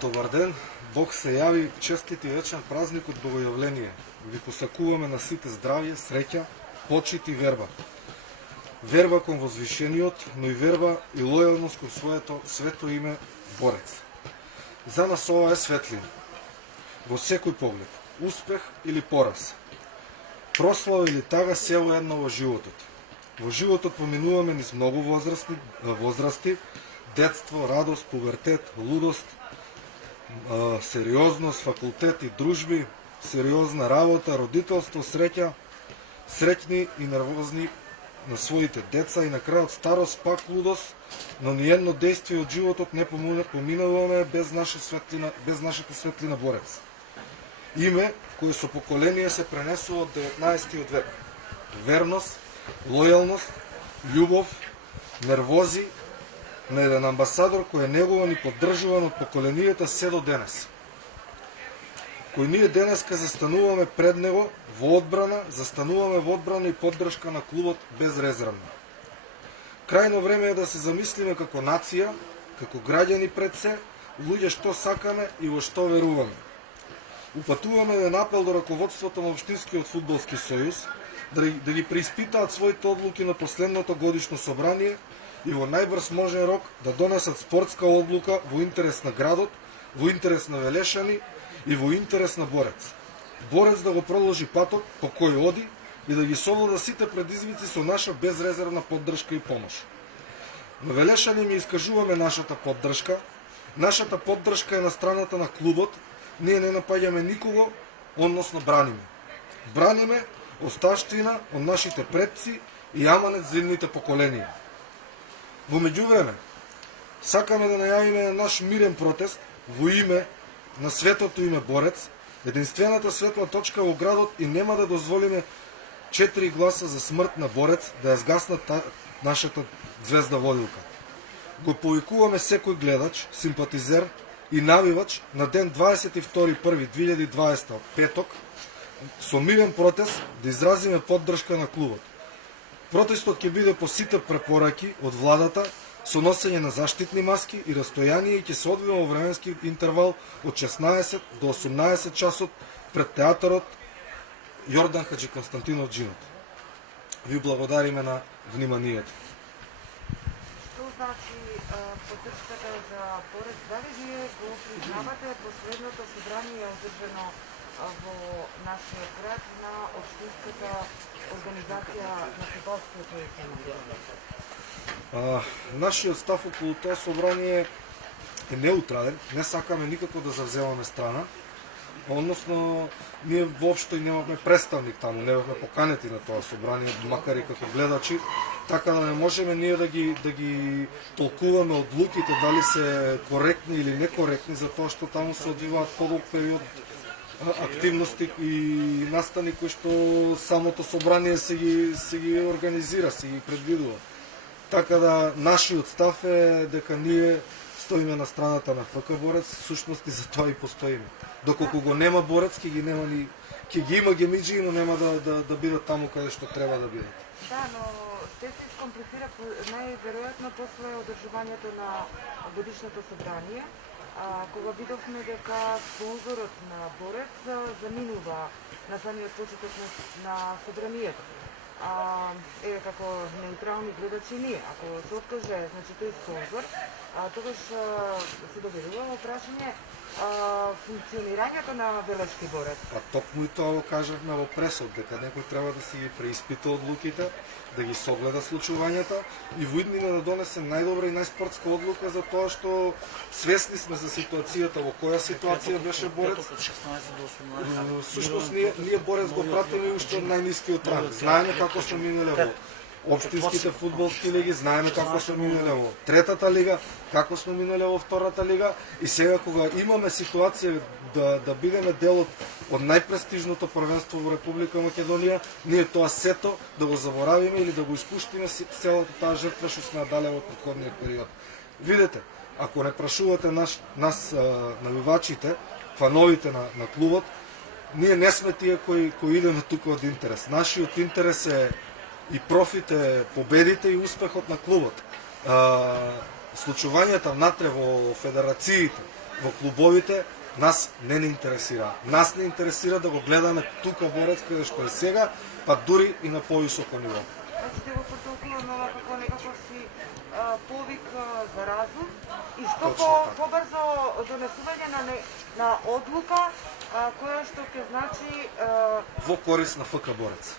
Добар ден, Бог се јави, честит и вечен празник од Богојавление. Ви посакуваме на сите здравје, среќа, почит и верба. Верба кон возвишениот, но и верба и лојалност кон своето свето име Борец. За нас ова е светлина. Во секој поглед, успех или пораз, прослава или тага се едно во животот. Во животот поминуваме низ многу возрасти, детство, радост, пубертет, лудост, сериозност, факултет и дружби, сериозна работа, родителство, среќа, среќни и нервозни на своите деца и на крајот старост, пак лудост, но ниедно действие од животот не поминуваме без нашата светлина Борец. Име кој со поколение се пренесува од 19 век. Верност, лојалност, љубов, нервози на еден амбасадор кој е негуван и поддржуван од поколенијата се до денес. Кој ние денеска застануваме пред него во одбрана, застануваме во одбрана и поддршка на клубот безрезервно. Крајно време е да се замислиме како нација, како граѓани пред се, луѓе што сакаме и во што веруваме. Упатуваме еден апел до раководството на Општинскиот фудбалски сојуз да ги преиспитаат своите одлуки на последното годишно собрание и во најбрз можен рок да донесат спортска одлука во интерес на градот, во интерес на Велешани и во интерес на Борец. Борец да го продолжи патот по кој оди и да ги совлада сите предизвици со наша безрезервна поддршка и помош. На Велешани ми искажуваме нашата поддршка. Нашата поддршка е на страната на клубот. Ние не напаѓаме никого, односно браниме. Браниме оставштина од нашите предци и аманет за идните поколенија. Во меѓувреме, сакаме да најавиме на наш мирен протест во име на светото име Борец, единствената светла точка во градот и нема да дозволиме 4 гласа за смрт на Борец да ја згаснат нашата звезда водилка. Го повикуваме секој гледач, симпатизер и навивач на ден 22.1.2020 петок со мирен протест да изразиме поддршка на клубот. Протестот ќе биде по сите препораки од владата со носење на заштитни маски и растојание и ќе се одвива во временски интервал од 16 до 18 часот пред театарот Јордан Хаджи Константинов Джинот. Ви благодариме на вниманието. Што значи поддршката за Борец? Дали вие го признавате последното собрание одржано во нашиот град на општинската организација на фудбалскиот сојуз? Нашиот став околу тоа собрание е неутрален, не сакаме никако да завземаме страна, односно ние воопшто и немавме представник таму, не бевме поканети на тоа собрание, макар и како гледачи, така да не можеме ние да ги толкуваме одлуките дали се коректни или некоректни, затоа што таму се одвиваат подолг период активности и настани кои што самото собрание се ги организира, се ги предвидува. Така да нашиот став е дека ние стоиме на страната на ФК Борец, всушност и за тоа и постоиме. Доколку го нема Борец, ќе ги има гемиджи, но нема да бидат таму каде што треба да бидат. Да, но се искомплицира најверојатно после одржувањето на годишното собрание, кога видовме дека спонзорот на Борец заминува на самиот почеток на собранието. Како неутрални гледачи ние, ако се откаже, значи тој спонзор, тогаш се доведува во прашање функционирањето на Велешки Борец. Токму и тоа го кажавме во пресот, дека некој треба да си ги преиспита одлуките, да ги согледа случувањата и во иднина да донесе најдобра и најспортска одлука за тоа што свесни сме за ситуацијата, во која ситуација беше Борец. Всушност ние Борец го пратиме уште од најнискиот ранг. Знаеме како сме минале во општинските фудбалски лиги, знаеме како сме минале во третата лига, како сме минале во втората лига и сега кога имаме ситуација да бидеме дел од најпрестижното првенство во Република Македонија, ние тоа сето да го заборавиме или да го испуштиме целата таа жртва што сме дале во претходниот период. Видете, ако не прашувате нас навивачите, фановите на клубот, ние не сме тие кои идеме тука од интерес. Нашиот интерес е и профите, победите и успехот на клубот. случувањата внатре во федерациите, во клубовите, нас не интересира. Нас не интересира да го гледаме тука Борец каде што е сега, па дури и на повисоко ниво. Значи те го протолкуваме ова како некаков си повик за разум и што побрзо донесување на одлука која што ќе значи во корист на ФК Борец.